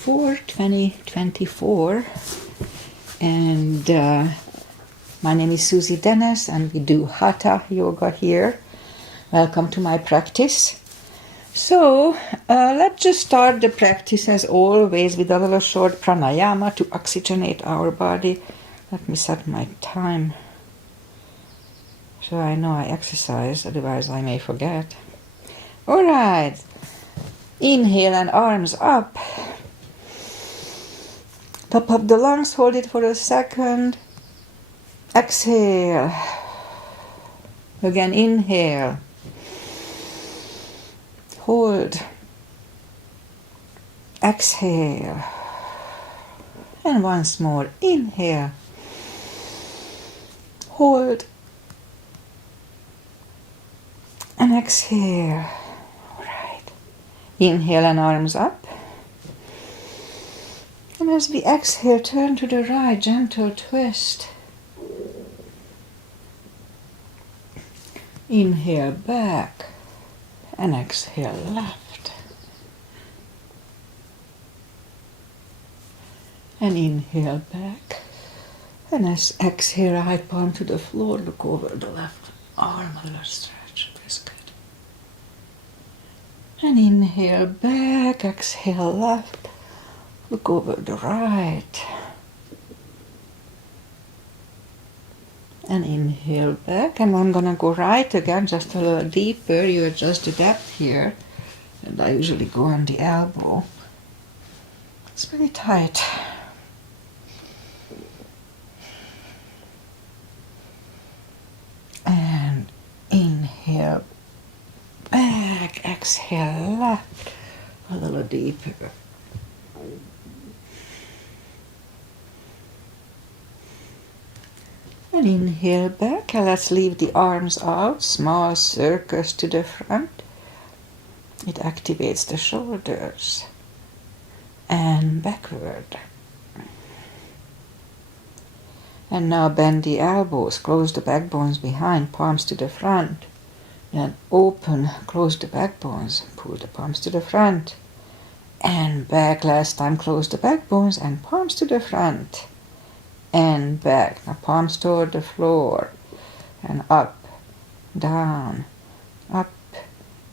for 2024, and my name is Susie Dennis, and we do Hatha yoga here. Welcome to my practice. So let's just start the practice as always with a little short pranayama to oxygenate our body. Let me set my time so I know I exercise, otherwise I may forget. All right, inhale and arms up. Top of the lungs, hold it for a second. Exhale. Again, inhale. Hold. Exhale. And once more, inhale. Hold. And exhale. All right. Inhale and arms up. And as we exhale, turn to the right, gentle twist. Inhale back and exhale left. And inhale back. And as exhale, right palm to the floor, look over the left arm, a little stretch. That's good. And inhale back, exhale left. Look over the right. And inhale back. And I'm going to go right again, just a little deeper. You adjust the depth here. And I usually go on the elbow. It's very tight. And inhale back. Exhale left. A little deeper. And inhale back, and let's leave the arms out, small circles to the front. It activates the shoulders. And backward. And now bend the elbows, close the backbones behind, palms to the front. Then open, close the backbones, pull the palms to the front. And back, last time close the backbones and palms to the front. And back, now palms toward the floor, and up, down, up,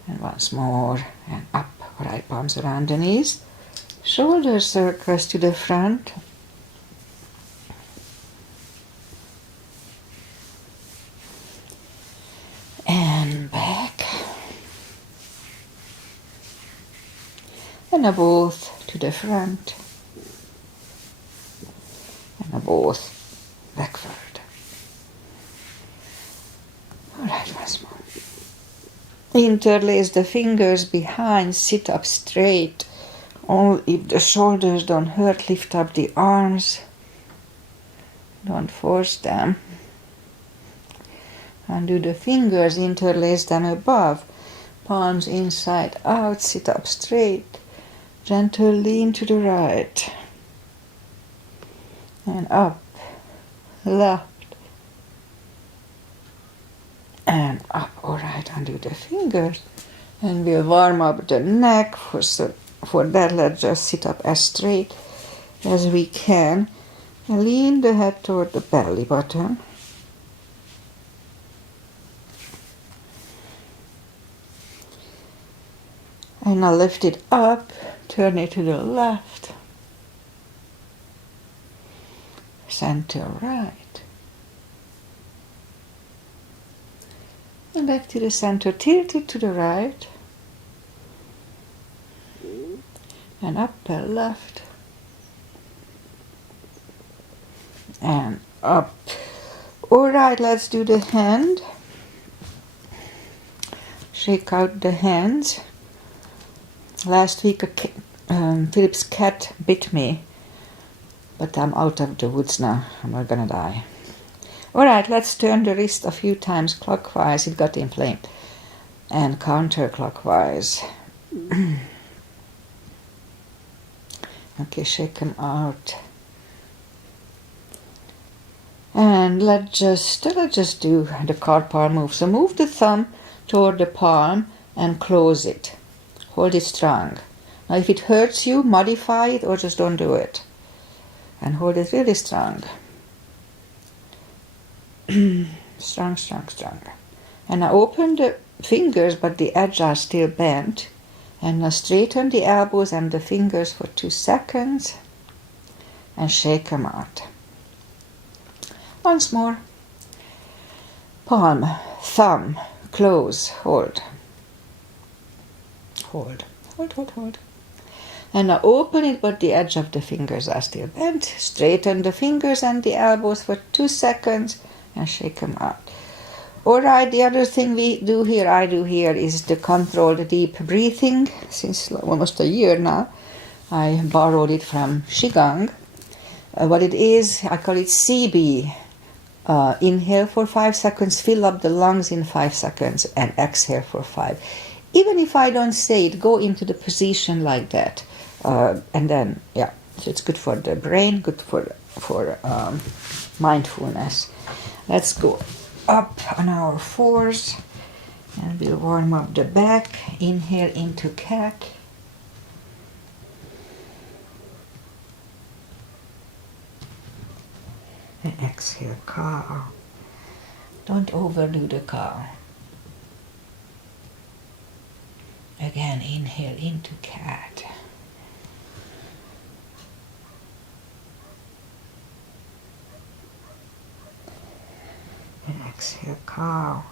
and once more, and up, right palms around the knees, shoulder circles to the front, and back, and now both to the front, and both backward. All right, once more. Interlace the fingers behind, sit up straight. Only if the shoulders don't hurt, lift up the arms. Don't force them. Undo the fingers, interlace them above. Palms inside out, sit up straight. Gentle lean to the right. And up, left, and up. All right, undo the fingers. And we'll warm up the neck. For that, let's just sit up as straight as we can. And lean the head toward the belly button. And now lift it up, turn it to the left. Center right. And back to the center, tilt it to the right. And up and left. And up. All right, let's do the hand. Shake out the hands. Last week Philip's cat bit me. But I'm out of the woods now. I'm not gonna die. Alright, let's turn the wrist a few times clockwise. It got inflamed. And counterclockwise. Okay, shake them out. And let's just do the carpal move. So move the thumb toward the palm and close it. Hold it strong. Now if it hurts you, modify it or just don't do it. And hold it really strong. Strong, strong, strong. And now open the fingers, but the edges are still bent. And now straighten the elbows and the fingers for 2 seconds. And shake them out. Once more. Palm, thumb, close, hold. Hold, hold, hold, hold. And now open it, but the edge of the fingers are still bent. Straighten the fingers and the elbows for 2 seconds and shake them out. Alright, the other thing I do here is to control the deep breathing. Since almost a year now, I borrowed it from Qigong. What it is, I call it CB. Inhale for 5 seconds, fill up the lungs in 5 seconds, and exhale for 5. Even if I don't say it, go into the position like that. And then, yeah, so it's good for the brain, good for mindfulness. Let's go up on our fours, and we'll warm up the back. Inhale into cat. And exhale, cow. Don't overdo the cow. Again, inhale into cat. And exhale, cow.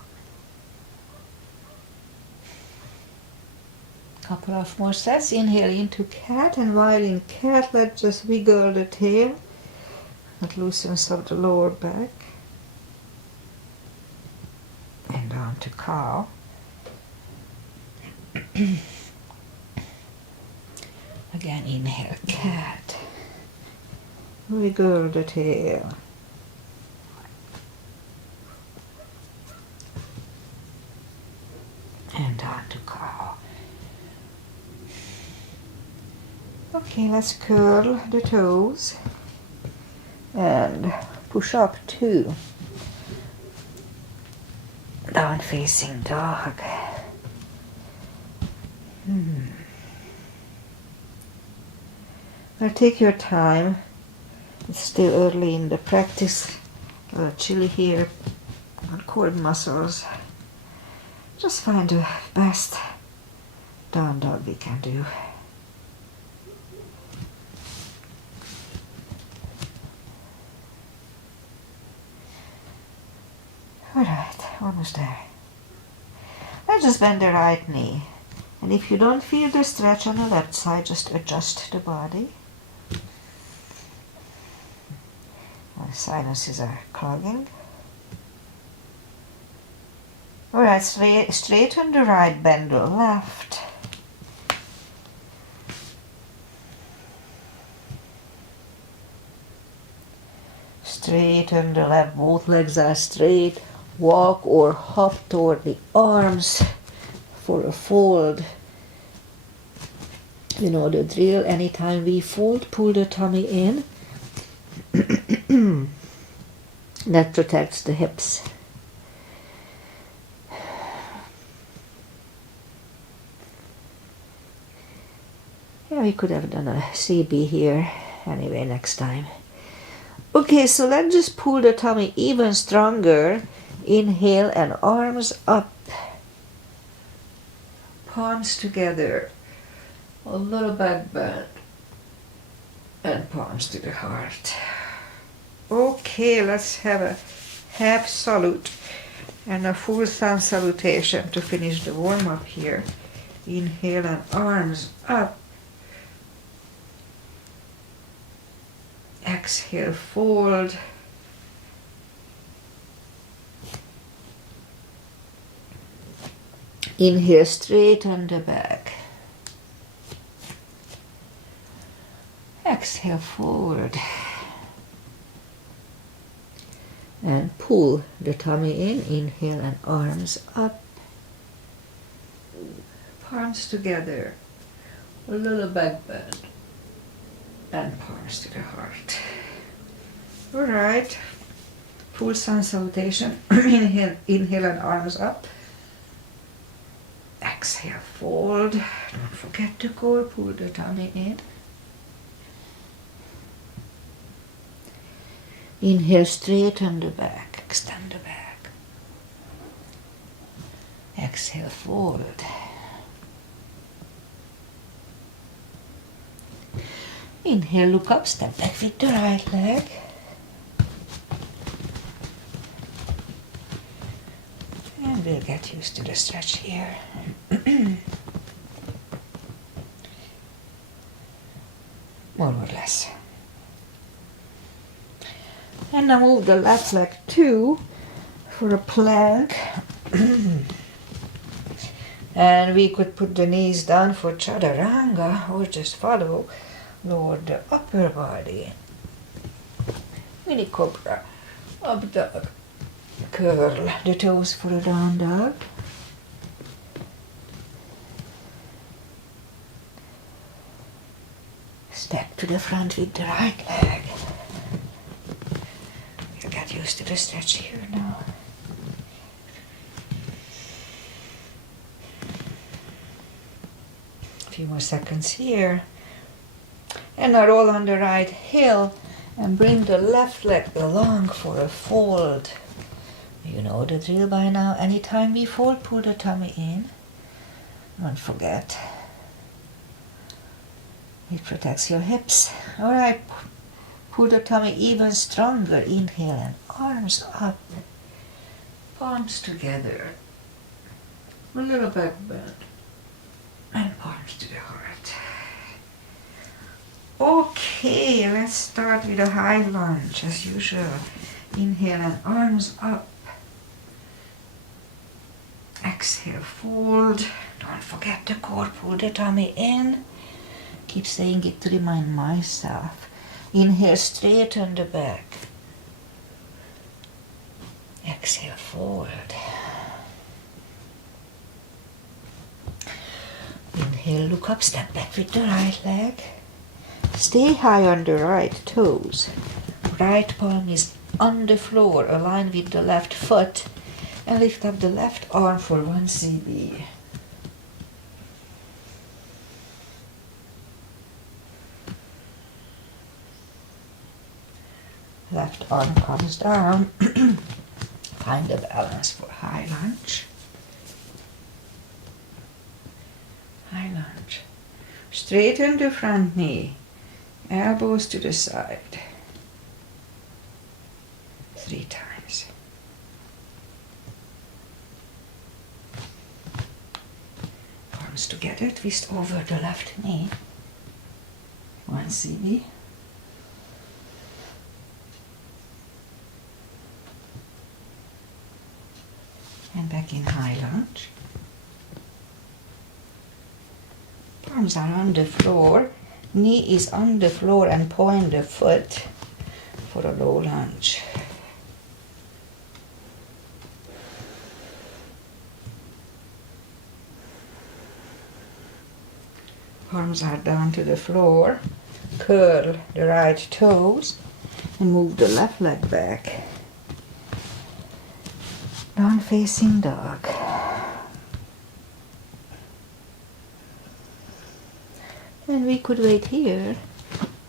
Couple of more sets. Inhale into cat, and while in cat, let's just wiggle the tail. That loosens up the lower back. And down to cow. Again, inhale, cat. Wiggle the tail. And down to cow. Okay, let's curl the toes. And push up 2. Down facing dog. Now take your time. It's still early in the practice. A little chilly here on core muscles. Just find the best down dog we can do. Alright, almost there. Let's just bend the right knee. And if you don't feel the stretch on the left side, just adjust the body. My sinuses are clogging. Alright, straighten the right, bend the left. Straighten the left, both legs are straight. Walk or hop toward the arms for a fold. You know the drill. Anytime we fold, pull the tummy in. That protects the hips. Yeah, we could have done a CB here. Anyway, next time. Okay, so let's just pull the tummy even stronger. Inhale and arms up. Palms together. A little back bend. And palms to the heart. Okay, let's have a half salute and a full sun salutation to finish the warm-up here. Inhale and arms up. Exhale, fold. Inhale, straighten the back. Exhale, forward. And pull the tummy in. Inhale and arms up. Palms together. A little back bend. And palms to the heart. Alright. Full sun salutation. Inhale and arms up. Exhale. Exhale, fold. Don't forget to core, pull the tummy in. Inhale, straighten the back, extend the back. Exhale, fold. Inhale, look up, step back with the right leg. And we'll get used to the stretch here. More or less. And now move the left leg too for a plank. And we could put the knees down for chaturanga or just follow. Lower the upper body. Mini cobra. Up dog. Curl the toes for a down dog. Step to the front with the right leg. We'll get used to the stretch here now. A few more seconds here. And now roll on the right heel and bring the left leg along for a fold. You know the drill by now. Anytime we fold, pull the tummy in. Don't forget. It protects your hips. Alright, pull the tummy even stronger. Inhale and arms up. Palms together. A little back bend. And arms to the heart. Okay, let's start with a high lunge as usual. Inhale and arms up. Exhale, fold. Don't forget to core, pull the tummy in. Keep saying it to remind myself. Inhale, straighten the back. Exhale, forward. Inhale, look up, step back with the right leg. Stay high on the right toes. Right palm is on the floor, aligned with the left foot. And lift up the left arm for 1 cb. Left arm comes down. Find the balance for high lunge. High lunge. Straighten the front knee. Elbows to the side. 3 times. Arms together, twist over the left knee. 1 cb. And back in high lunge. Palms are on the floor. Knee is on the floor and point the foot for a low lunge. Arms are down to the floor. Curl the right toes and move the left leg back. Down facing dog. And we could wait here.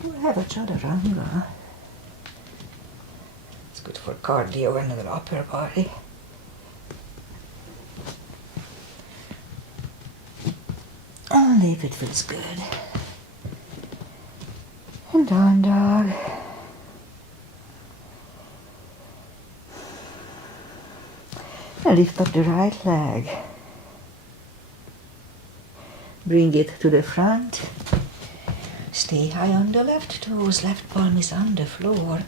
We'll have a chaturanga. It's good for cardio and the upper body. Only if it feels good. And down dog. And lift up the right leg. Bring it to the front. Stay high on the left toes. Left palm is on the floor.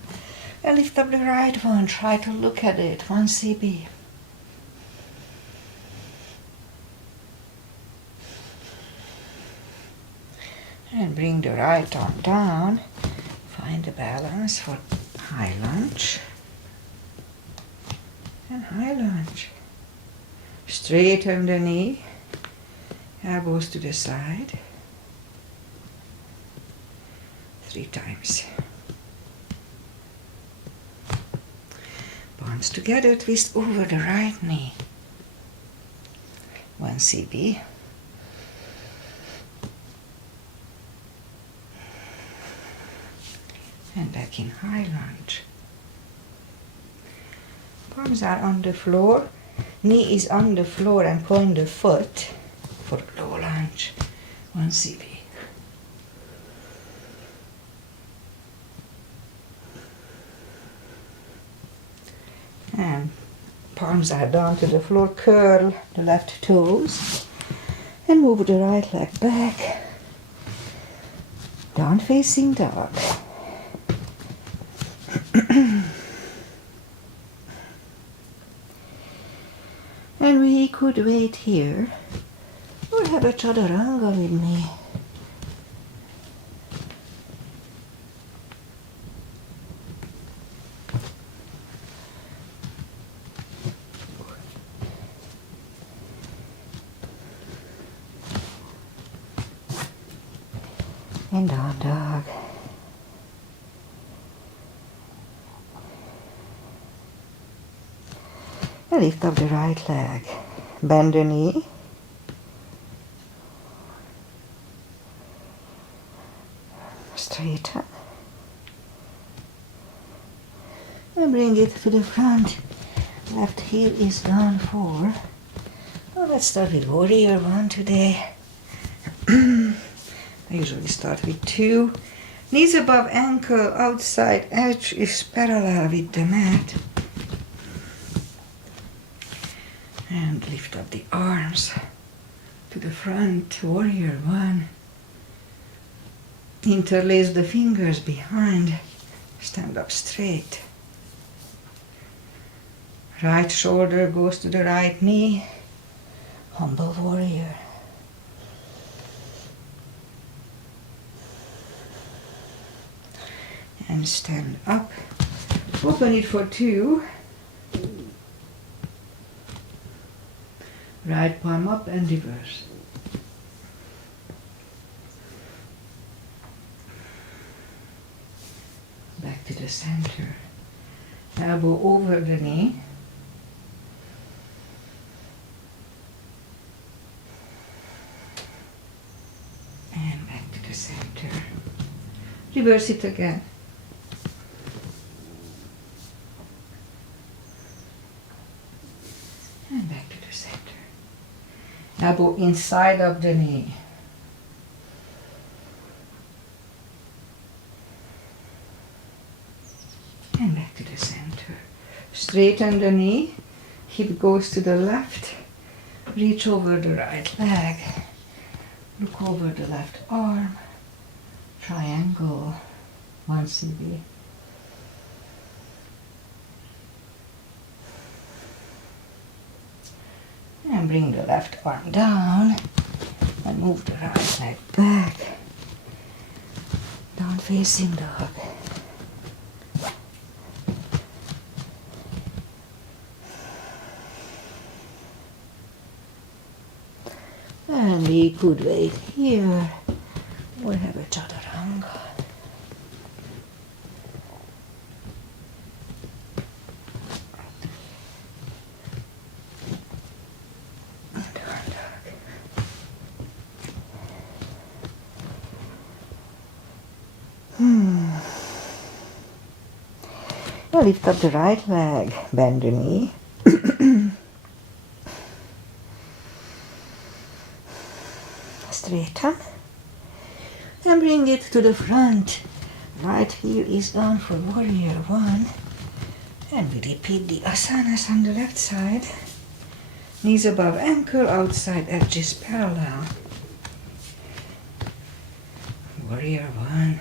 And lift up the right one. Try to look at it. 1 cb. And bring the right arm down. Find the balance for high lunge. And high lunge. Straighten the knee. Elbows to the side. 3 times. Palms together, twist over the right knee. 1 cb. and back in high lunge. Palms are on the floor, knee is on the floor and point the foot for low lunge, 1 CV. And palms are down to the floor, curl the left toes and move the right leg back, down facing dog. And we could wait here or have a chaturanga with me. And down dog. And lift up the right leg. Bend the knee. Straighten. And bring it to the front. Left heel is down 4. Well, let's start with warrior 1 today. I usually start with 2. Knees above ankle, outside edge is parallel with the mat. And lift up the arms to the front, warrior 1. Interlace the fingers behind, stand up straight. Right shoulder goes to the right knee, humble warrior. And stand up, open it for 2. Right palm up and reverse. Back to the center. Elbow over the knee. And back to the center. Reverse it again. And back to the center. Elbow inside of the knee. And back to the center. Straighten the knee. Hip goes to the left. Reach over the right leg. Look over the left arm. Triangle. 1 CV. And bring the left arm down and move the right leg back. Down facing dog. And we could wait here or have a chaturanga. Now lift up the right leg, bend the knee. Straighten. And bring it to the front. Right heel is down for warrior 1. And we repeat the asanas on the left side. Knees above ankle, outside edges parallel. Warrior 1.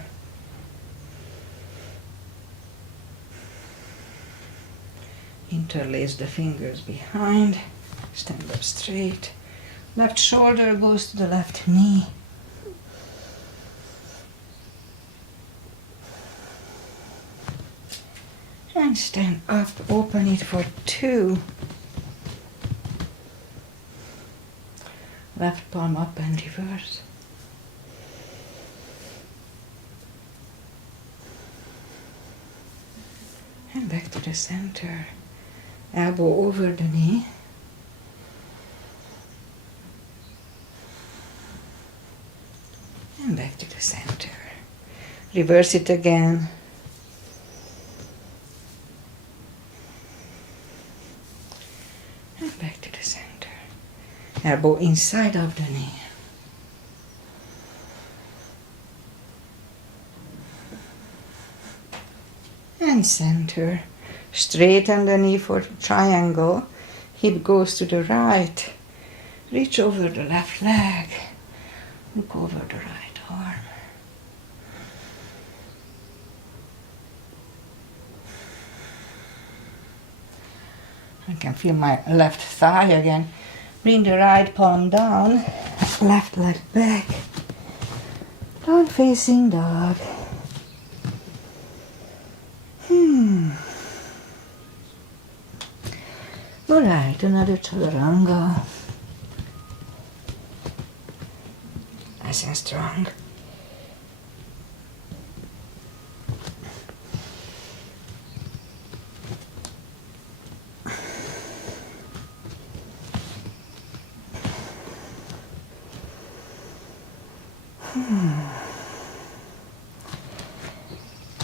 Interlace the fingers behind. Stand up straight. Left shoulder goes to the left knee. And stand up, open it for 2. Left palm up and reverse. And back to the center. Elbow over the knee. And back to the center. Reverse it again. Elbow inside of the knee. And center. Straighten the knee for triangle. Hip goes to the right. Reach over the left leg. Look over the right arm. I can feel my left thigh again. Bring the right palm down. Left leg back. Down facing dog. Alright, another chaturanga. Nice and strong.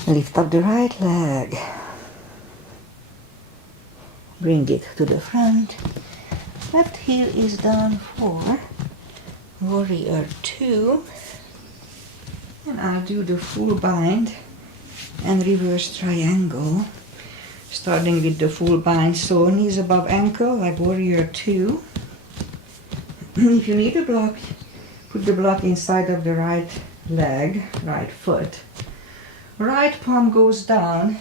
Lift up the right leg. Bring it to the front. Left heel is down for warrior 2. And I'll do the full bind and reverse triangle. Starting with the full bind, so knees above ankle like warrior 2. If you need a block, put the block inside of the right leg, right foot. Right palm goes down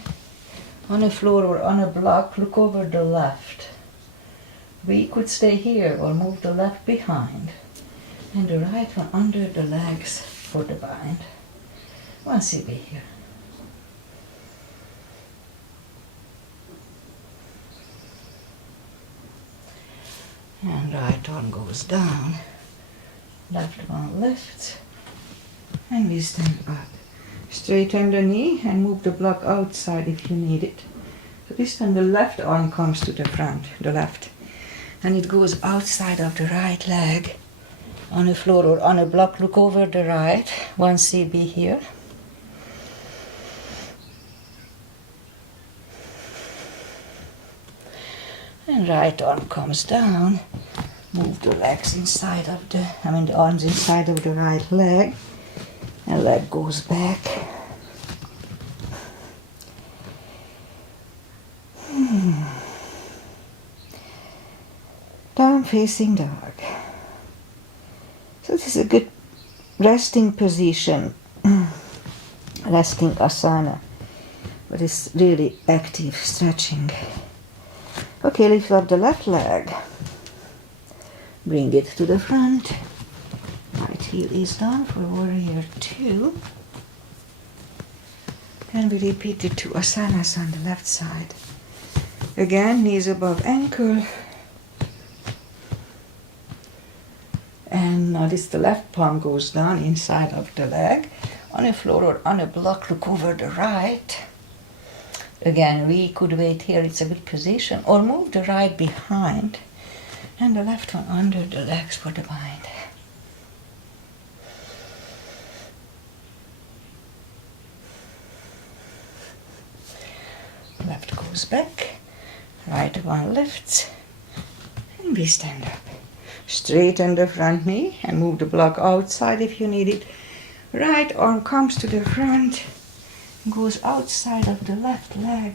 on a floor or on a block. Look over the left. We could stay here or move the left behind. And the right one under the legs for the bind. Once you be here. And right arm goes down. Left one lifts. And we stand up. Straighten the knee and move the block outside if you need it. So this time the left arm comes to the front, the left. And it goes outside of the right leg. On a floor or on a block, look over the right. One CB here. And right arm comes down. Move the legs inside of the arms inside of the right leg. And leg goes back. Down facing dog. So this is a good resting position, resting asana, but it's really active stretching. Okay, lift up the left leg. Bring it to the front. Right heel is down for warrior 2. And we repeat the 2 asanas on the left side. Again, knees above ankle. And now the left palm goes down inside of the leg. On a floor or on a block, look over the right. Again, we could wait here, it's a good position. Or move the right behind. And the left one under the legs for the bind. Left goes back. Right one lifts. And we stand up. Straighten the front knee and move the block outside if you need it. Right arm comes to the front, goes outside of the left leg.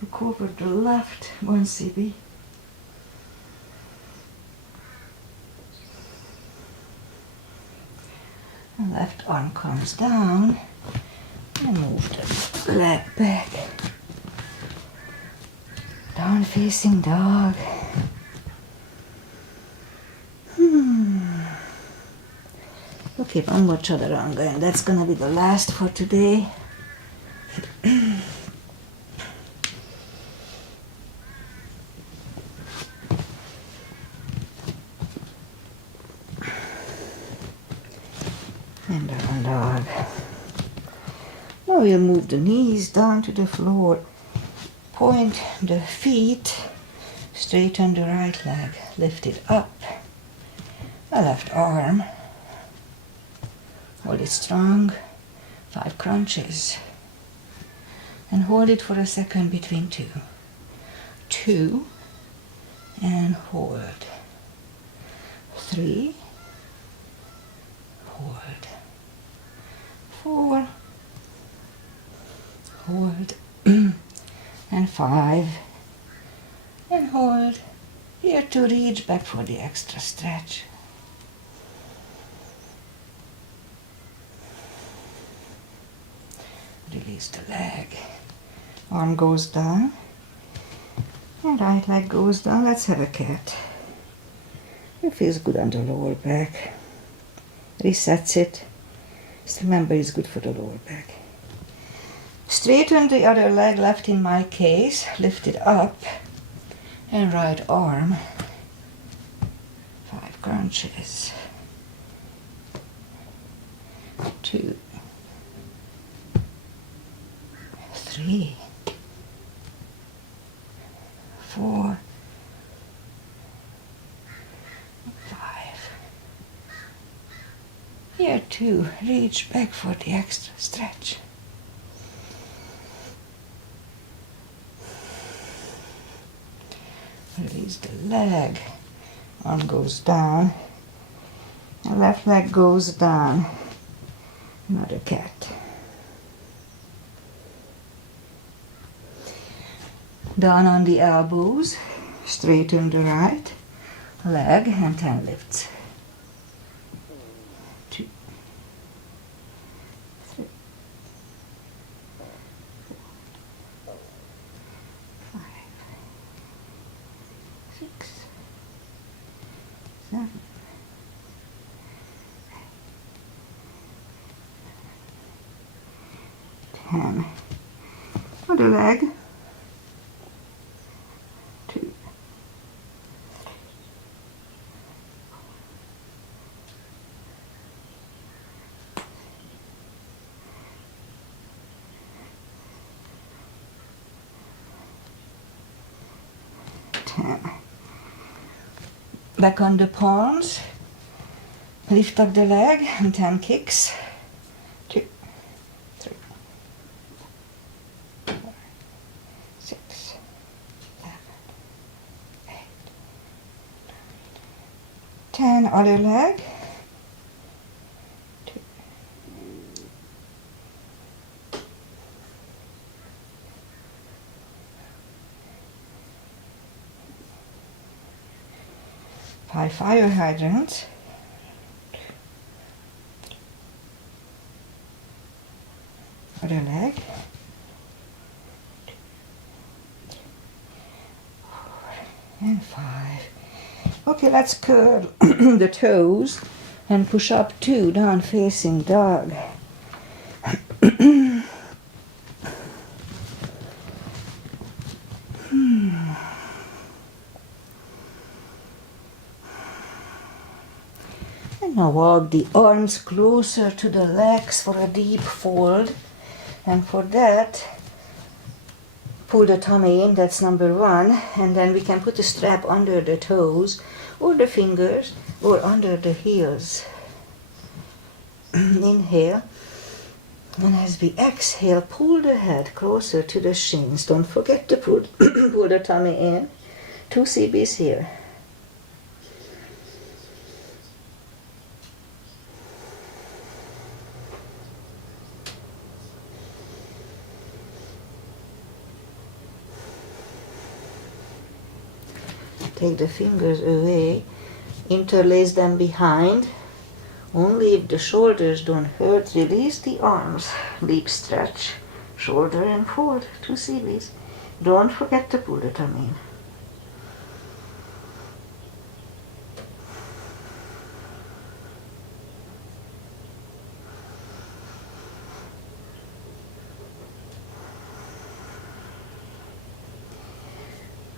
Look over the left, 1 CB. And left arm comes down and move the leg back. Down facing dog. Okay, one more chaturanga and that's gonna be the last for today. And down dog. Now we'll move the knees down to the floor. Point the feet, straighten the right leg, lift it up. The left arm. Hold it strong, 5 crunches. And hold it for a second between 2. 2, and hold. 3, hold, 4, hold, and 5, and hold. Here to reach back for the extra stretch. Release the leg. Arm goes down. And right leg goes down. Let's have a cat. It feels good on the lower back. Resets it. Just remember it's good for the lower back. Straighten the other leg, left in my case. Lift it up. And right arm. 5 crunches. 2, 3, 4, 5. Here too, reach back for the extra stretch. Release the leg. Arm goes down. And left leg goes down. Another cat. Down on the elbows, straighten the right leg and 10 lifts. 2, 3, 4, 5, 6, 7, 10. Other leg. 2, 10. Back on the palms. Lift up the leg and 10 kicks. 2, 3, 4, 6, 7, 8, 9, 10. Other leg. 2, 5 fire hydrants. 2, other leg. 2, 4, and 5. Okay, let's curl the toes and push up 2, down facing dog. And now walk the arms closer to the legs for a deep fold. And for that, pull the tummy in, that's number 1. And then we can put the strap under the toes or the fingers or under the heels. Inhale. And as we exhale, pull the head closer to the shins. Don't forget to pull the tummy in. 2 CBs here. Take the fingers away, interlace them behind. Only if the shoulders don't hurt, release the arms. Deep stretch, shoulder and fold, 2 CBs. Don't forget to pull the tummy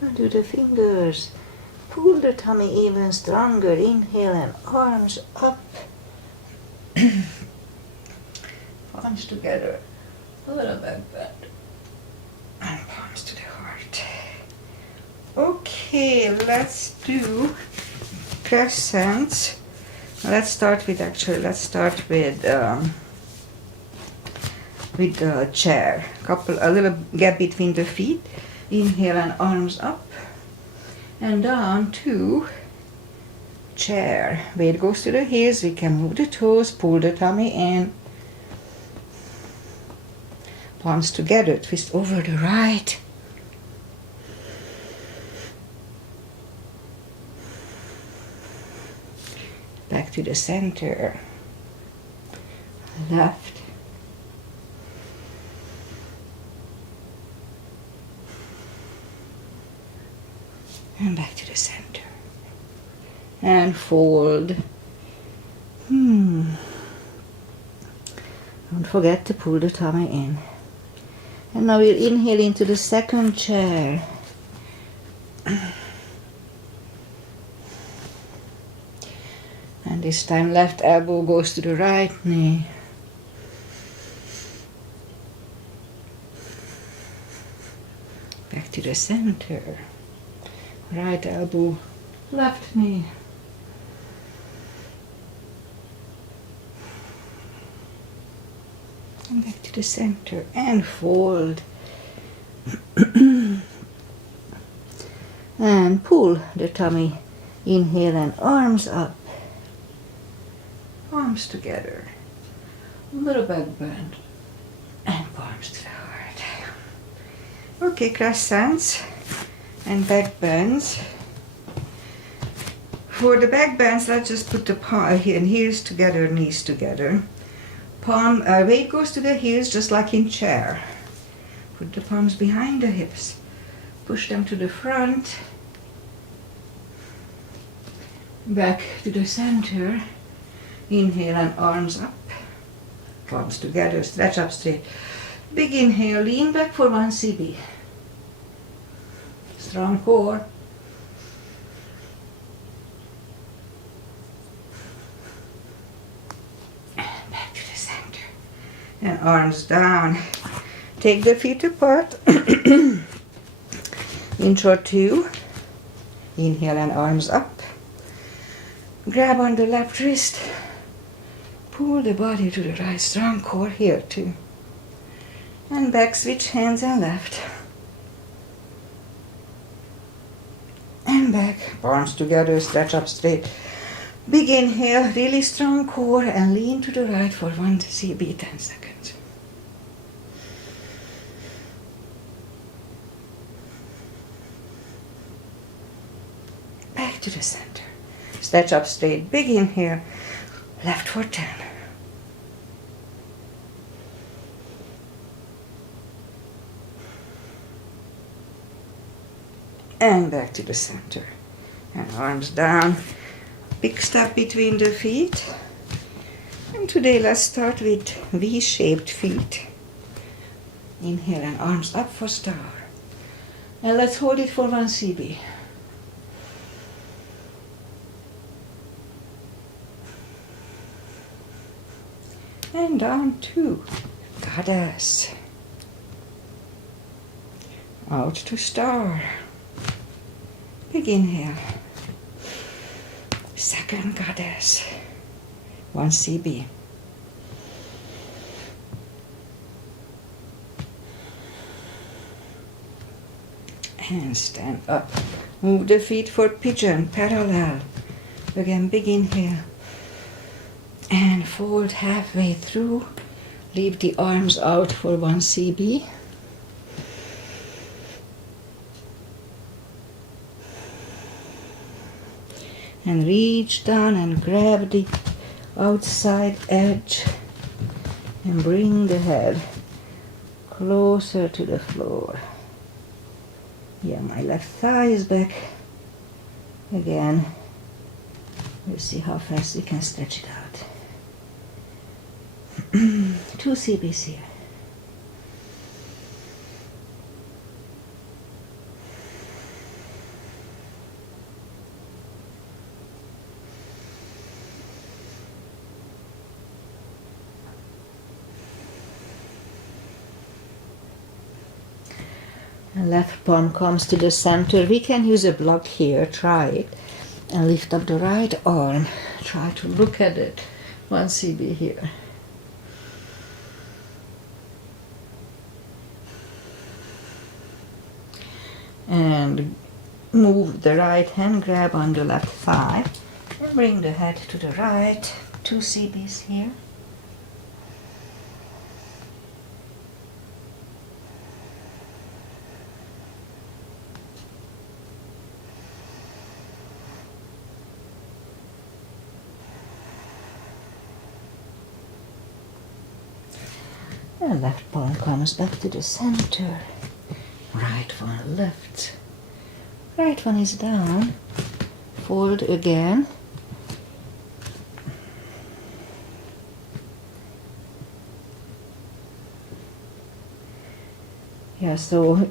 in. Do the fingers. Pull the tummy even stronger. Inhale and arms up. Palms together. A little back bend. And palms to the heart. Okay, let's do crescents. Let's start with the chair. A little gap between the feet. Inhale and arms up and down to chair. Weight goes to the heels. We can move the toes, pull the tummy in. Palms together, twist over the right. Back to the center. Left. And back to the center. And fold. Don't forget to pull the tummy in. And now we'll inhale into the second chair. And this time left elbow goes to the right knee. Back to the center. Right elbow, left knee. And back to the center and fold. And pull the tummy. Inhale and arms up. Arms together. A little back bend. And palms to the heart. Okay, crescents and back bends. For the back bends, let's just put the heels together, knees together. Weight goes to the heels just like in chair. Put the palms behind the hips. Push them to the front. Back to the center. Inhale and arms up. Palms together, stretch up straight. Big inhale, lean back for 1 CB. Strong core. And back to the center. And arms down. Take the feet apart. Intro 2. Inhale and arms up. Grab on the left wrist. Pull the body to the right. Strong core here too. And back, switch hands and left. And back, palms together, stretch up straight. Big inhale, really strong core, and lean to the right for 1 CB, 10 seconds. Back to the center. Stretch up straight, big inhale, left for 10. And back to the center. And arms down. Big step between the feet. And today let's start with V-shaped feet. Inhale and arms up for star. And let's hold it for 1 CB. And down to goddess. Out to star. Big inhale. Second goddess. 1 CB. And stand up. Move the feet for pigeon, parallel. Again, big inhale. And fold halfway through. Leave the arms out for 1 CB. And reach down and grab the outside edge and bring the head closer to the floor. Yeah, my left thigh is back again. We'll see how fast we can stretch it out. 2 CBs here. Left palm comes to the center. We can use a block here, try it. And lift up the right arm. Try to look at it. 1 CB here. And move the right hand, grab on the left thigh. And bring the head to the right, 2 CBs here. And left palm comes back to the center. Right one left. Right one is down. Fold again. Yeah, so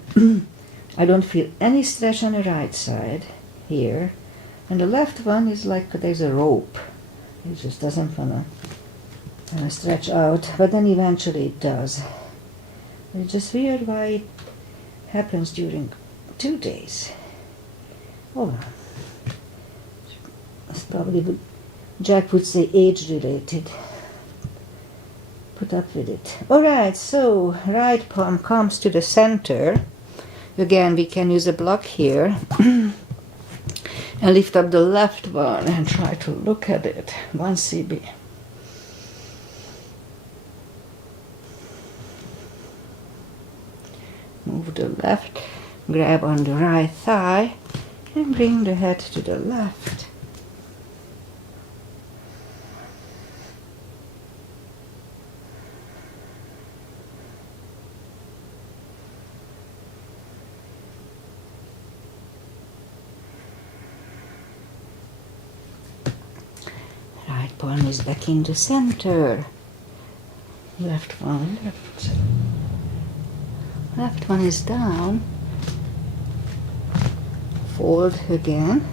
I don't feel any stretch on the right side here. And the left one is like there's a rope. It just doesn't want to stretch out, but then eventually it does. It's just weird why it happens during 2 days. Oh, it's probably, Jack would say, age-related. Put up with it. Alright, so right palm comes to the center. Again, we can use a block here. And lift up the left one and try to look at it. 1 CB. Move the left, grab on the right thigh, and bring the head to the left. Right palm is back in the center. Left one left. Left one is down. Fold again.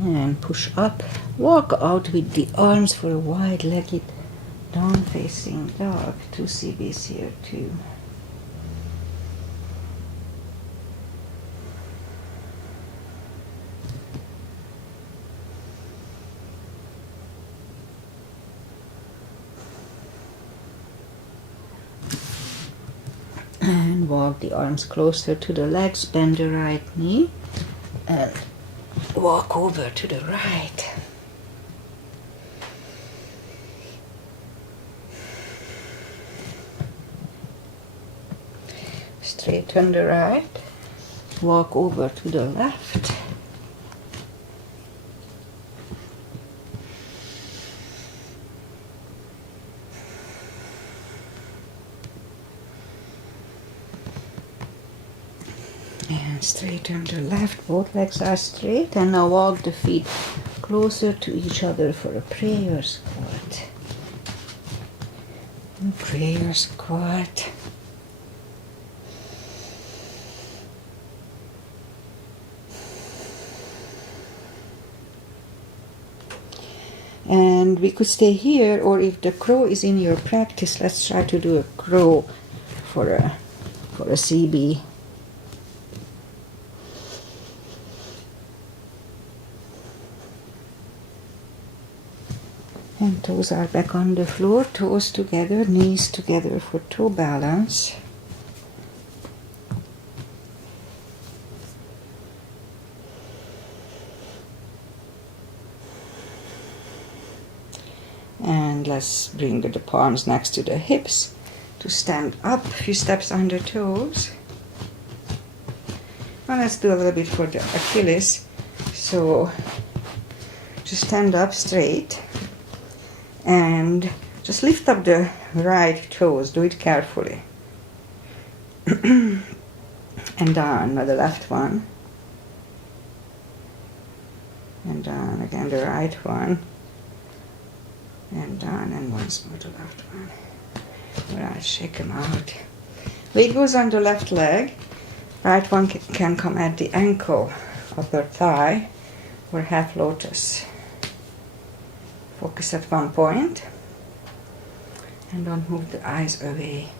And push up. Walk out with the arms for a wide-legged down-facing dog. 2 CBs here too. And walk the arms closer to the legs, bend the right knee, and walk over to the right. Straighten the right, walk over to the left. And straighten the left, both legs are straight, and now walk the feet closer to each other for a prayer squat. Prayer squat. And we could stay here, or if the crow is in your practice, let's try to do a crow for a CB. And toes are back on the floor, toes together, knees together for toe balance. And let's bring the palms next to the hips to stand up, a few steps on the toes. Now let's do a little bit for the Achilles. So just stand up straight and just lift up the right toes. Do it carefully. And down with the left one. And down again the right one. And down, and once more the left one. Alright, shake them out. Weight goes on the left leg. Right one can come at the ankle, upper thigh, or half lotus. Focus at one point. And don't move the eyes away.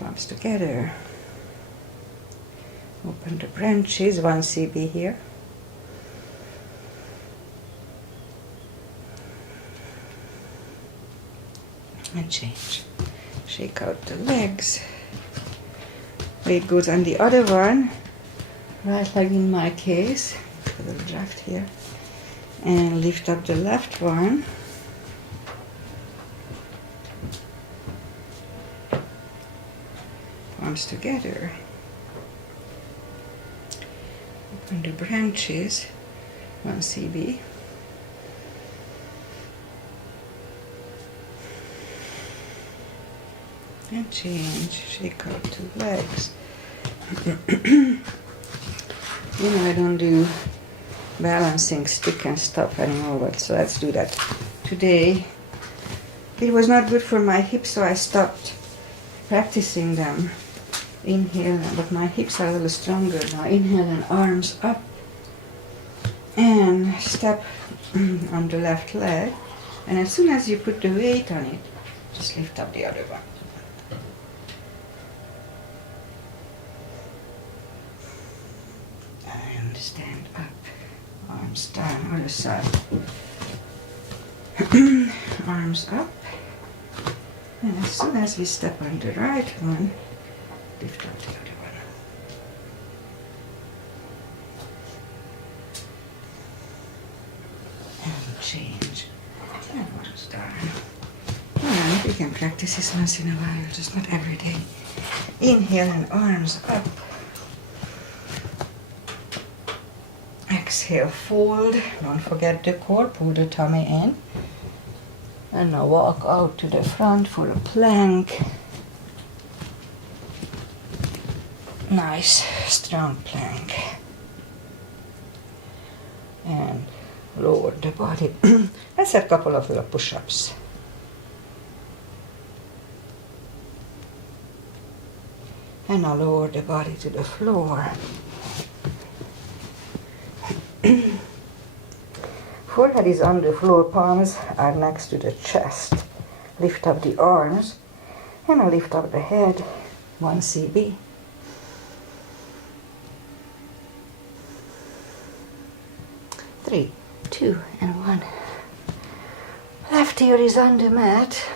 Palms together. Open the branches, 1 CB here. and change. Shake out the legs. Weight goes on the other one, right leg in my case, a little draft here, and lift up the left one. Palms together. Open the branches, 1 cb. And change, shake out 2 legs. You know, I don't do balancing stick and stuff anymore, but so let's do that today. It was not good for my hips, so I stopped practicing them. Inhale, but my hips are a little stronger now. Inhale and arms up. And step on the left leg. And as soon as you put the weight on it, just lift up the other one. And stand up. Arms down, other side. Arms up. And as soon as we step on the right one, lift up the other one. And change. And arms down. And we can practice this once in a while, just not every day. Inhale and arms up. Exhale, fold. Don't forget the core, pull the tummy in. And now walk out to the front for a plank. Nice, strong plank. And lower the body. Let's have a couple of little push-ups. And now lower the body to the floor. Forehead is on the floor, palms are next to the chest. Lift up the arms, and I lift up the head, 1 cb. Three, 2, and 1. Left ear is on the mat.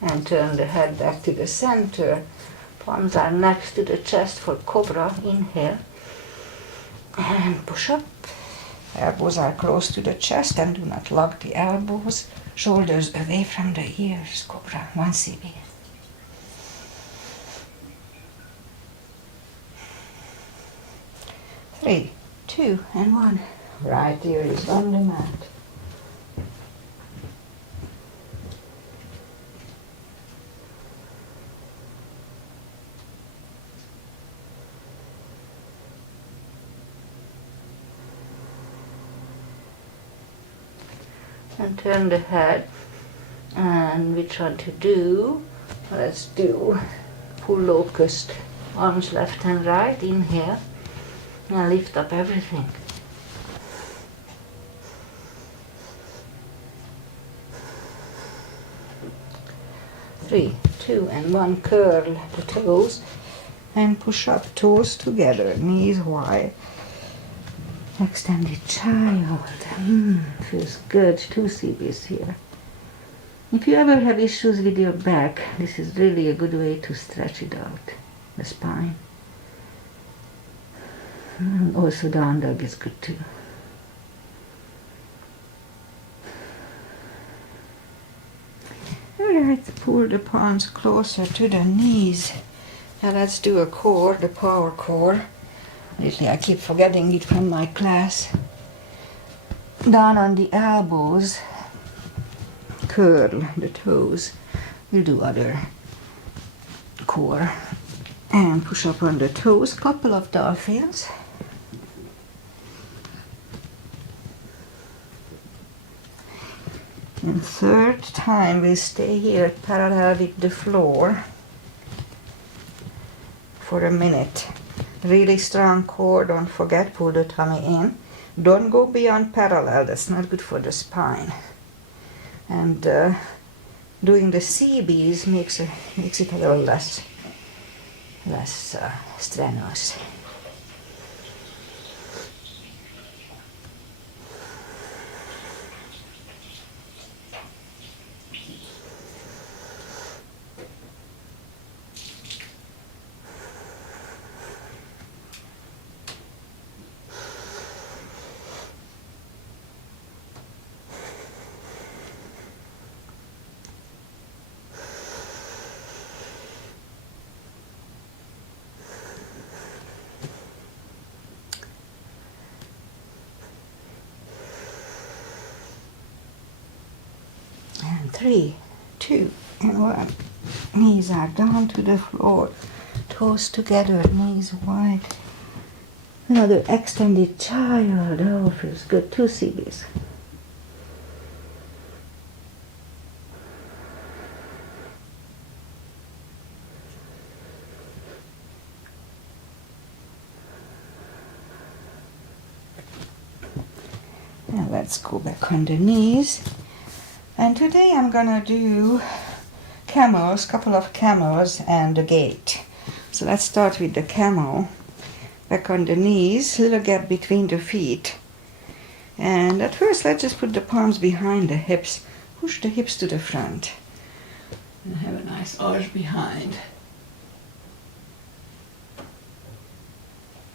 And turn the head back to the center. Palms are next to the chest for cobra. Inhale. And push up. Elbows are close to the chest and do not lock the elbows. Shoulders away from the ears. Cobra, 1 cb. Three, 2, and 1. Right ear is on the mat. And turn the head. And which one to do? Let's do full locust. Arms left and right. Inhale. And lift up everything. Three, 2, and 1. Curl the toes. And push up, toes together, knees wide. Extended child. Feels good. 2 cb's here. If you ever have issues with your back, this is really a good way to stretch it out, the spine. And also down dog is good too. Alright, pull the palms closer to the knees. Now let's do a core, the power core. Lately I keep forgetting it from my class. Down on the elbows, curl the toes. We'll do other core. And push up on the toes, couple of dolphins. And third time we stay here parallel with the floor for a minute. Really strong core, don't forget, pull the tummy in. Don't go beyond parallel, that's not good for the spine. And doing the CBs makes it a little less strenuous. And 3, 2, and 1. Knees are down to the floor. Toes together, knees wide. Another extended child. Oh, feels good. 2 CBs. Now let's go back on the knees. And today I'm gonna do camels, couple of camels and a gate. So let's start with the camel. Back on the knees, little gap between the feet. And at first let's just put the palms behind the hips. Push the hips to the front. And have a nice arch behind.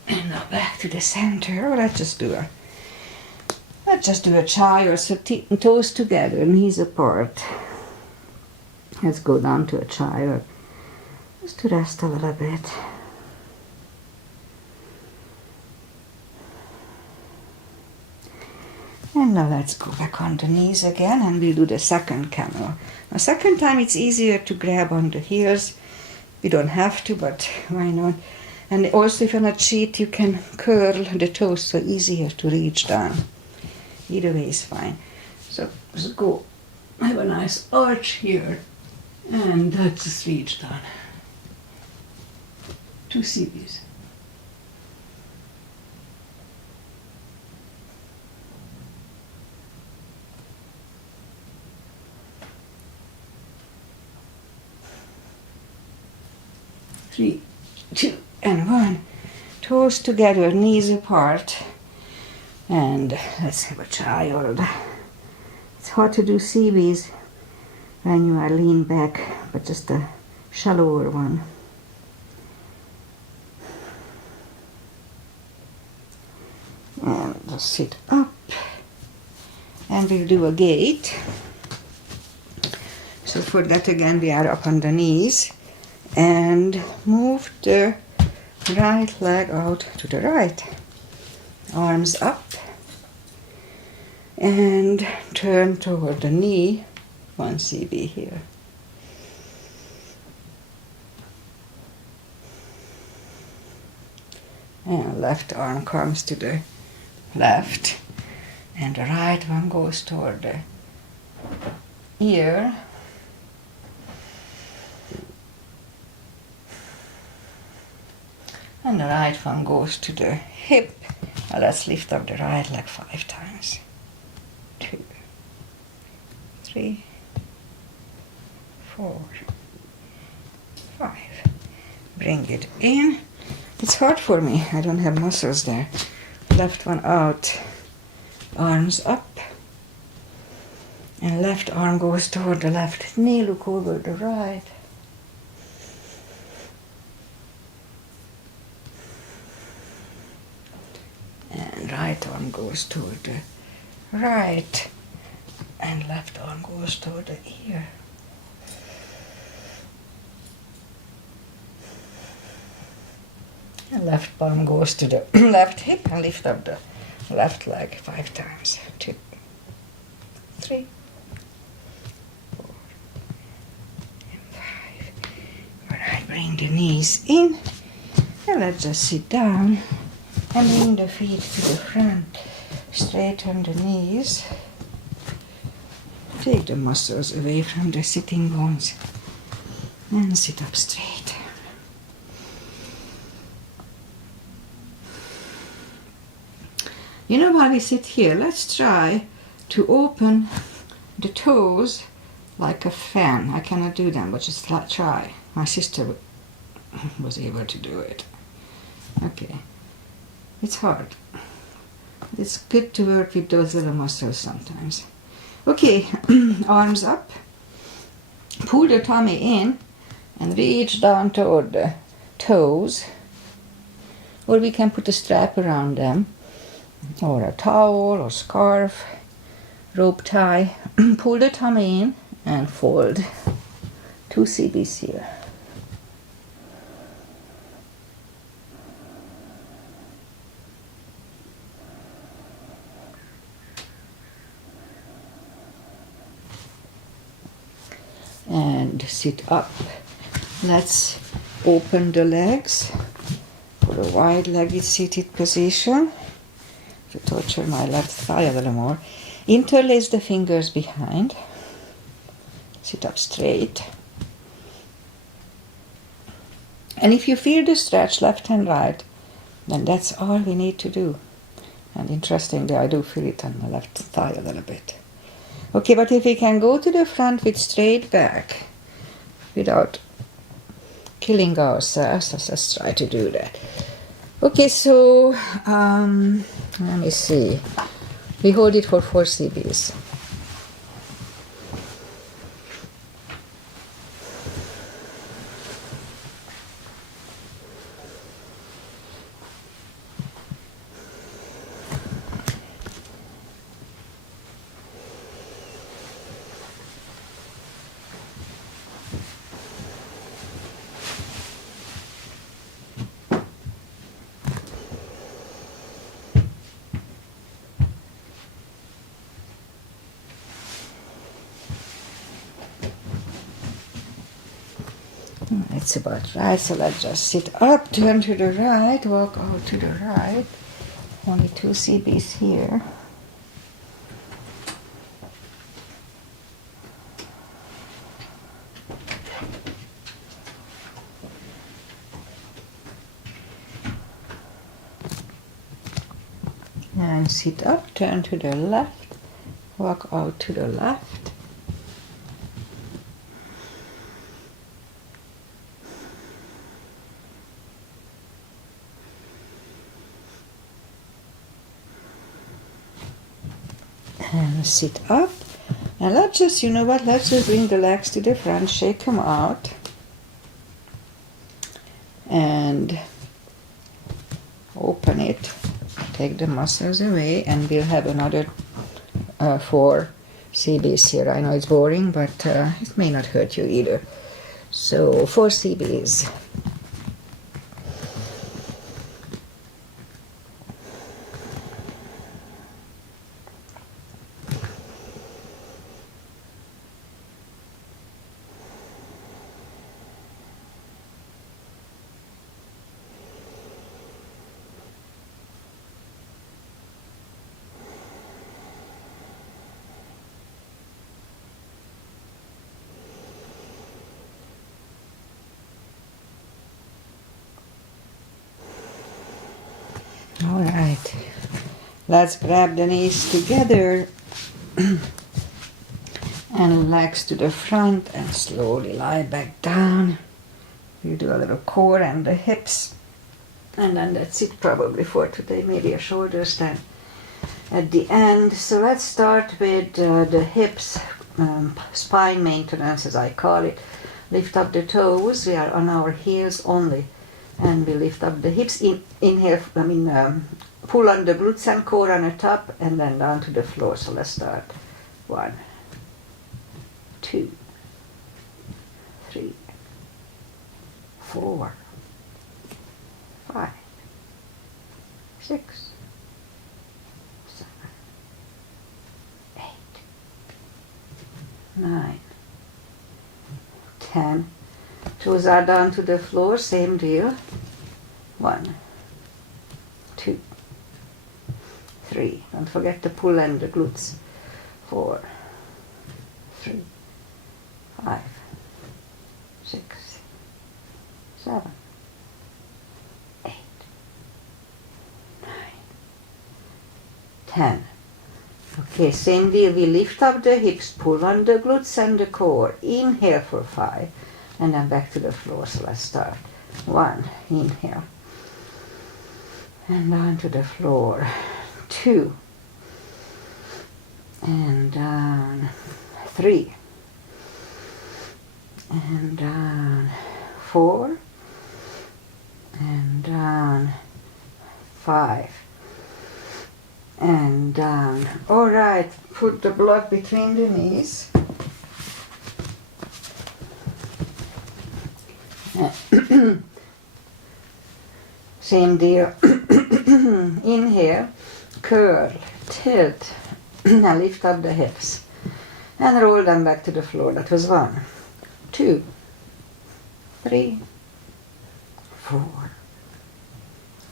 And now back to the center. Or let's just do a child, so toes together, knees apart. Let's go down to a child, just to rest a little bit. And now let's go back on the knees again, and we'll do the second camel. The second time it's easier to grab on the heels. You don't have to, but why not? And also if you're not cheat, you can curl the toes, so easier to reach down. Either way is fine. So let's go. I have a nice arch here. And let's just reach down. 2 CBs. Three, 2, and 1. Toes together, knees apart. And let's have a child. It's hard to do CBs when you are lean back, but just a shallower one. And just sit up. And we'll do a gate. So for that again we are up on the knees. And move the right leg out to the right. Arms up. And turn toward the knee. 1 CB here. And left arm comes to the left. And the right one goes toward the ear. And the right one goes to the hip. Now let's lift up the right leg 5 times. 2, 3, 4, 5. Bring it in. It's hard for me. I don't have muscles there. Left one out. Arms up. And left arm goes toward the left knee. Look over the right. And right arm goes toward the right. And left arm goes toward the ear. And left palm goes to the left hip and lift up the left leg 5 times. 2, 3, 4, and 5. Alright, bring the knees in. And let's just sit down and bring the feet to the front. Straighten the knees. Take the muscles away from the sitting bones. And sit up straight. You know, while we sit here, let's try to open the toes like a fan. I cannot do them, but just try. My sister was able to do it. Okay, it's hard. It's good to work with those little muscles sometimes. Okay, arms up. Pull the tummy in and reach down toward the toes. Or we can put a strap around them, or a towel or scarf, rope tie. Pull the tummy in and fold. 2 CBs here. And sit up. Let's open the legs for a wide-legged seated position. To torture my left thigh a little more. Interlace the fingers behind. Sit up straight. And if you feel the stretch left and right, then that's all we need to do. And interestingly, I do feel it on my left thigh a little bit. Okay, but if we can go to the front with straight back without killing ourselves, let's try to do that. Okay, so let me see. We hold it for 4 CBs. It's about right, so let's just sit up, turn to the right, walk out to the right. Only 2 CBs here. And sit up, turn to the left, walk out to the left. And sit up. And let's just, you know what, let's just bring the legs to the front, shake them out. And open it. Take the muscles away, and we'll have another 4 CBs here. I know it's boring, but it may not hurt you either. So 4 CBs. All right, let's grab the knees together and legs to the front and slowly lie back down. You do a little core and the hips, and then that's it probably for today, maybe a shoulder stand at the end. So let's start with the hips, spine maintenance as I call it. Lift up the toes, we are on our heels only. And we lift up the hips, inhale, pull on the glutes and core on the top, and then down to the floor. So let's start. 1, 2, 3, 4, 5, 6, 7, 8, 9, 10. Toes are down to the floor, same deal. 1, 2, 3. Don't forget to pull in the glutes. 4, 3, 5, 6, 7, 8, 9, 10. Okay, same deal. We lift up the hips, pull on the glutes and the core. Inhale for 5. And then back to the floor. So let's start. 1. Inhale. And down to the floor. 2. And down. 3. And down. 4. And down. 5. And down. All right, put the block between the knees. Same deal. Inhale, curl, tilt, and lift up the hips. And roll them back to the floor. That was 1, 2, 3, 4,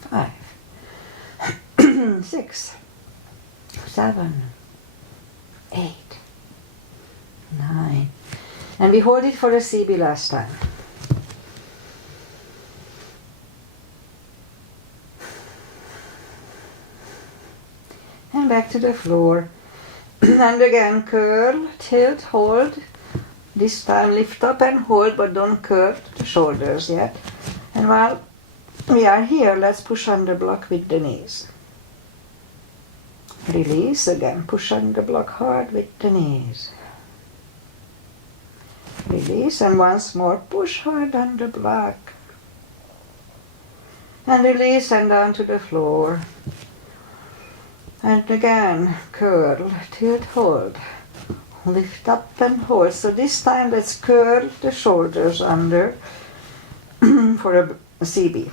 5, 6, 7, 8, 9. And we hold it for the CB last time. And back to the floor. And again, curl, tilt, hold. This time lift up and hold, but don't curve the shoulders yet. And while we are here, let's push on the block with the knees. Release again, push on the block hard with the knees. Release, and once more, push hard on the block. And release, and down to the floor. And again, curl, tilt, hold. Lift up and hold. So this time let's curl the shoulders under for a CB.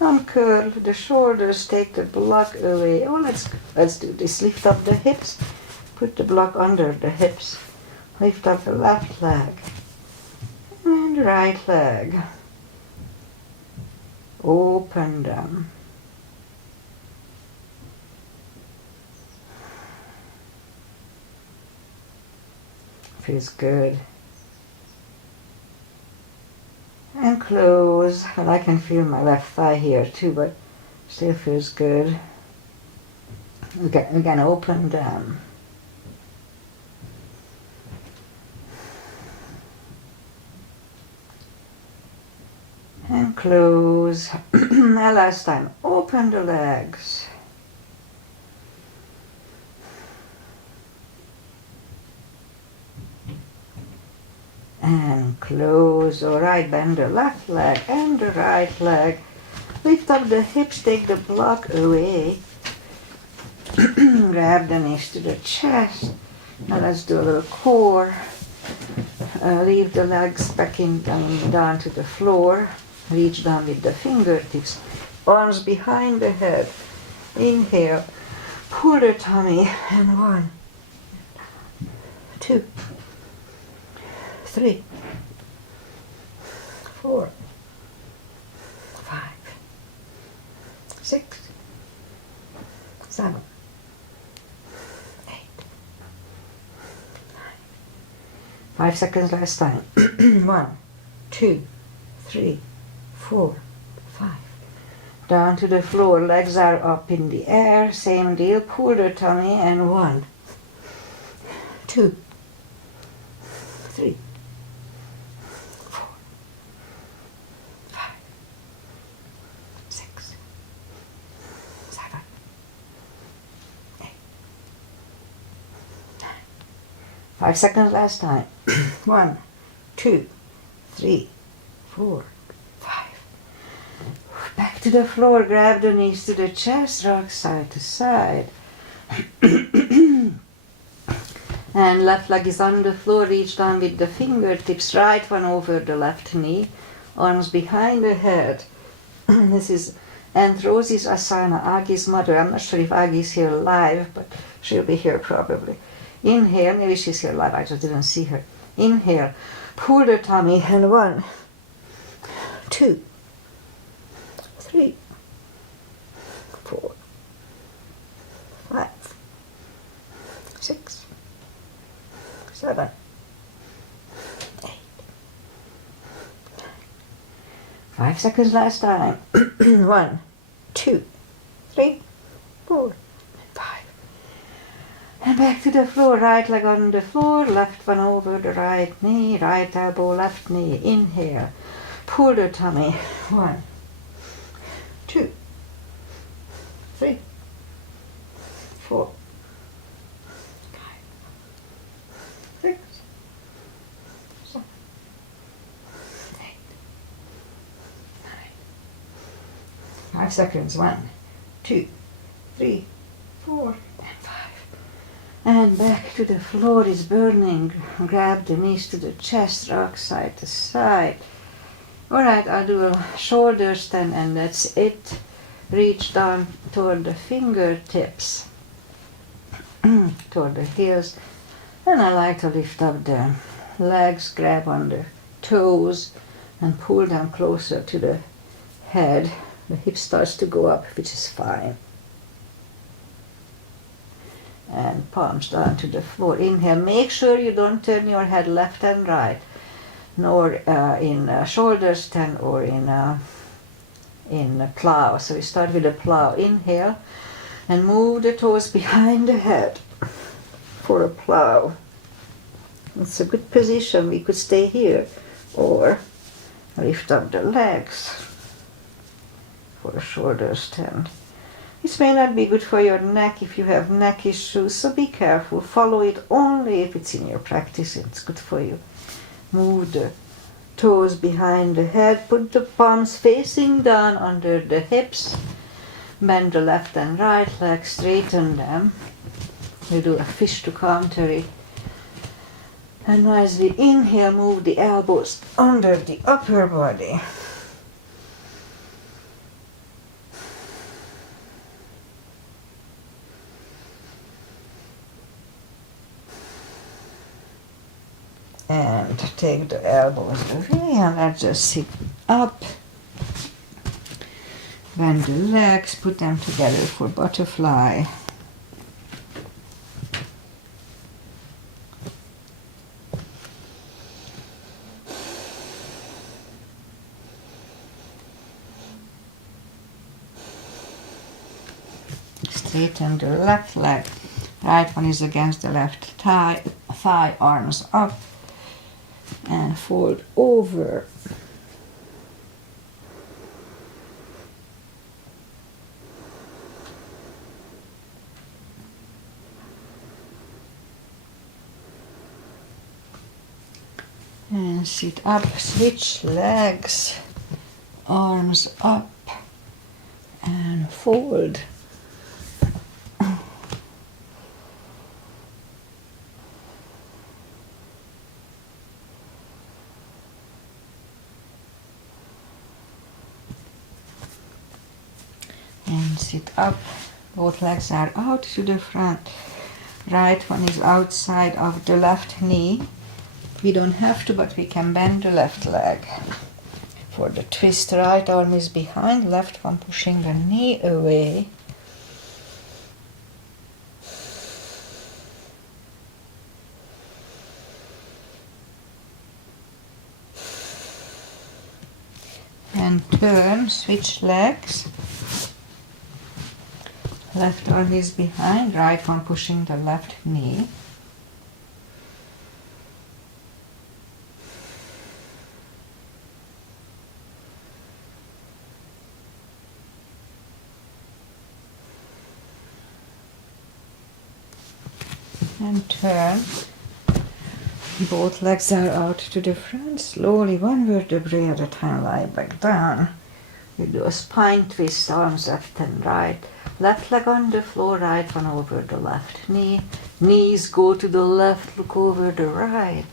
Uncurl the shoulders, take the block away. Oh, let's do this. Lift up the hips, put the block under the hips. Lift up the left leg and right leg. Open them. Feels good. And close. Well, I can feel my left thigh here too, but still feels good. Again, open them. And close. Now last time, open the legs. And close. All right, bend the left leg and the right leg. Lift up the hips, take the block away. Grab the knees to the chest. Now let's do a little core. Leave the legs back down to the floor. Reach down with the fingertips. Arms behind the head. Inhale. Pull the tummy. And 1, 2, 3, 4, 5, 6, 7, 8, 9. 5 seconds last time. 1, 2, 3, 4, 5. Down to the floor. Legs are up in the air. Same deal. Pull the tummy. And 1, 2, 3, 4, 5, 6, 7, 8, 9. 5 seconds last time. 1, 2, 3, 4, 5. Back to the floor. Grab the knees to the chest. Rock side to side. And left leg is on the floor. Reach down with the fingertips. Right one over the left knee. Arms behind the head. This is Aunt Rosie's asana, Agi's mother. I'm not sure if Agi's here live, but she'll be here probably. Inhale. Maybe she's here live. I just didn't see her. Inhale. Pull the tummy. And 1, 2, 3, 4, 5, 6, 7, 8, 9. 5 seconds last time. 1, 2, 3, 4, and 5. And back to the floor, right leg on the floor, left one over the right knee, right elbow, left knee, inhale. Pull the tummy. 1, 2, 3, 4, 5, 6, 7, 8, 9. 5 seconds. 1, 2, 3, 4, and 5. And back to the floor is burning. Grab the knees to the chest, rock side to side. Alright, I'll do a shoulder stand and that's it. Reach down toward the fingertips, toward the heels. And I like to lift up the legs, grab on the toes and pull them closer to the head. The hip starts to go up, which is fine. And palms down to the floor. Inhale. Make sure you don't turn your head left and right, nor in shoulder stand or in a plow. So we start with a plow. Inhale and move the toes behind the head for a plow. It's a good position. We could stay here or lift up the legs for a shoulder stand. This may not be good for your neck if you have neck issues, so be careful. Follow it only if it's in your practice and it's good for you. Move the toes behind the head. Put the palms facing down under the hips. Bend the left and right leg. Straighten them. We do a fish to counter it. And as we inhale, move the elbows under the upper body. And take the elbows away and let's just sit up. Bend the legs, put them together for butterfly. Straighten the left leg. Right one is against the left thigh, arms up. And fold over. And sit up, switch legs, arms up, and fold. And sit up, both legs are out to the front. Right one is outside of the left knee. We don't have to, but we can bend the left leg. For the twist, right arm is behind, left one pushing the knee away. And turn, switch legs. Left arm is behind, right one pushing the left knee. And turn. Both legs are out to the front. Slowly, one vertebrae at a time, lie back down. We do a spine twist, arms left and right. Left leg on the floor, right one over the left knee. Knees go to the left, look over the right.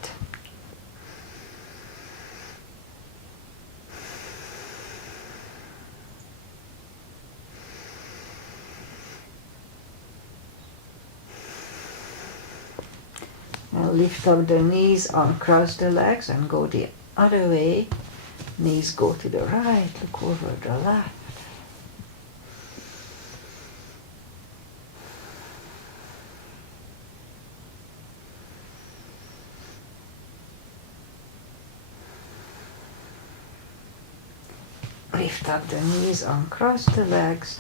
Now lift up the knees, uncross the legs and go the other way. Knees go to the right, look over the left. Lift up the knees, uncross the legs.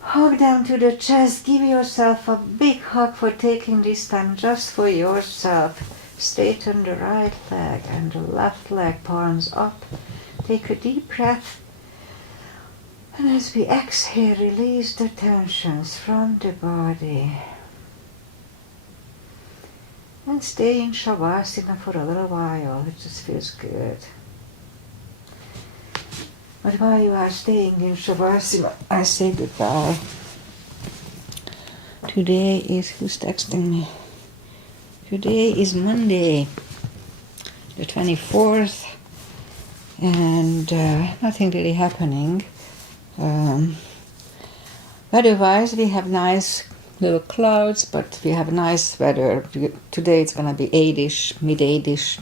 Hug down to the chest. Give yourself a big hug for taking this time just for yourself. Straighten the right leg and the left leg, palms up. Take a deep breath. And as we exhale, release the tensions from the body. And stay in Shavasana for a little while. It just feels good. But while you are staying in Shavasana, I say goodbye. Today is, who's texting me? Today is Monday, the 24th, and nothing really happening. Weather-wise, we have nice little clouds, but we have nice weather. Today it's going to be 8ish, mid 8ish.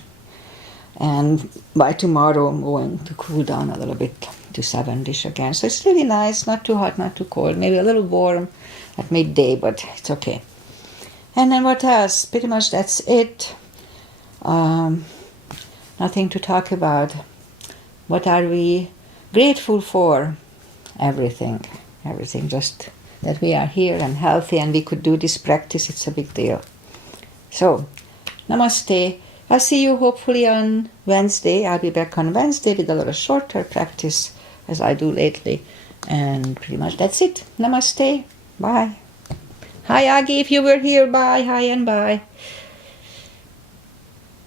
And by tomorrow, I'm going to cool down a little bit to 7ish again. So it's really nice, not too hot, not too cold. Maybe a little warm at midday, but it's okay. And then what else? Pretty much that's it. Nothing to talk about. What are we grateful for? Everything. Everything. Just that we are here and healthy and we could do this practice. It's a big deal. So, namaste. I'll see you hopefully on Wednesday. I'll be back on Wednesday with a little shorter practice as I do lately. And pretty much that's it. Namaste. Bye. Hi, Agi, if you were here. Bye. Hi and bye.